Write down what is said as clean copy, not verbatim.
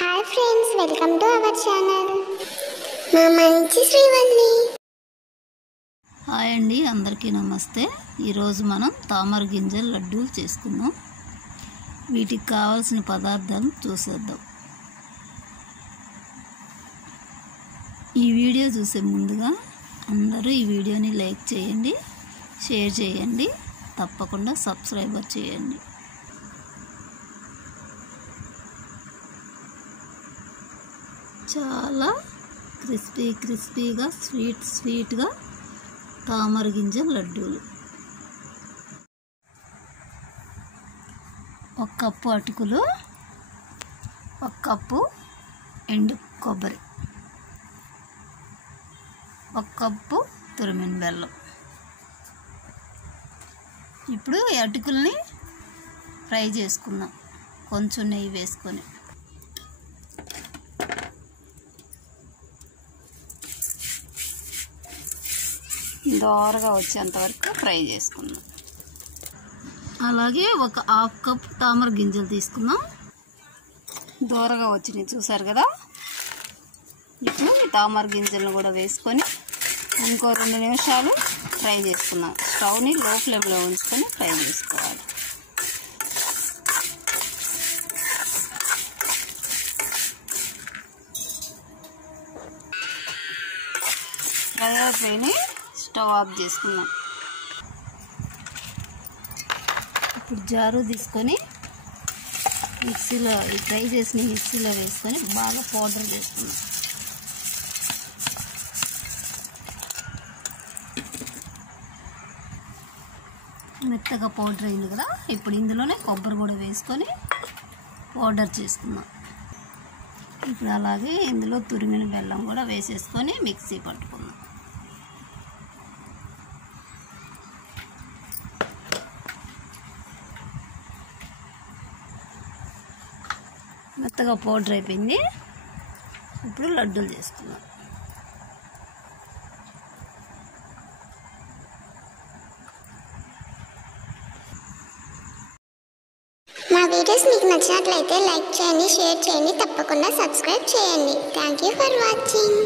Hi friends, welcome to our channel. మా మంచి Srivalli. Hi అండి, అందరికీ నమస్తే. ఈరోజు మనం తామర గింజల లడ్డూలు చేసుకుందాం. వీటికి కావాల్సిన పదార్థాలు చూసేద్దాం. ఈ వీడియో చూసే ముందుగా అందరూ ఈ వీడియోని లైక్ చేయండి, షేర్ చేయండి, తప్పకుండా సబ్స్క్రైబర్ చేయండి. చాలా క్రిస్పీగా స్వీట్గా తామర గింజల లడ్డూలు. 1 కప్పు అటుకులు, 1 కప్పు ఎండు కొబ్బరి, 1 కప్పు తురిమిన బెల్లం. ఇప్పుడు ఈ అటుకుల్ని ఫ్రై చేసుకుందాం కొంచెం నెయ్యి వేసుకొని. దోరగా వచ్చేంత వరకు ఫ్రై చేసుకుందాం. అలాగే 1/2 కప్ తామర గింజలు తీసుకుందాం. దోరగా వచ్చినాయి చూసారు కదా. ఇప్పుడు ఈ తామర గింజలను కూడా వేసుకొని ఇంకో 2 నిమిషాలు ఫ్రై చేసుకుందాం. స్టవ్ని లో ఫ్లేమ్లో ఉంచుకొని ఫ్రై చేసుకోవాలి. ఫ్రై అయిపోయి స్టవ్ ఆఫ్ చేసుకుందాం. ఇప్పుడు జారు తీసుకొని మిక్సీలో ఈ ఫ్రై చేసిన మిక్సీలో వేసుకొని బాగా పౌడర్ చేసుకుందాం. మెత్తగా పౌడర్ అయింది కదా. ఇప్పుడు ఇందులోనే కొబ్బరి కూడా వేసుకొని పౌడర్ చేసుకుందాం. ఇప్పుడు అలాగే ఇందులో తురిమిన బెల్లం కూడా వేసేసుకొని మిక్సీ పట్టుకుందాం. మెత్తగా పౌడర్ అయిపోయింది. ఇప్పుడు లడ్డూలు చేసుకుందాం. మా వీడియోస్ మీకు నచ్చినట్లయితే లైక్ చేయండి, షేర్ చేయండి, తప్పకుండా సబ్స్క్రైబ్ చేయండి. Thank you for watching.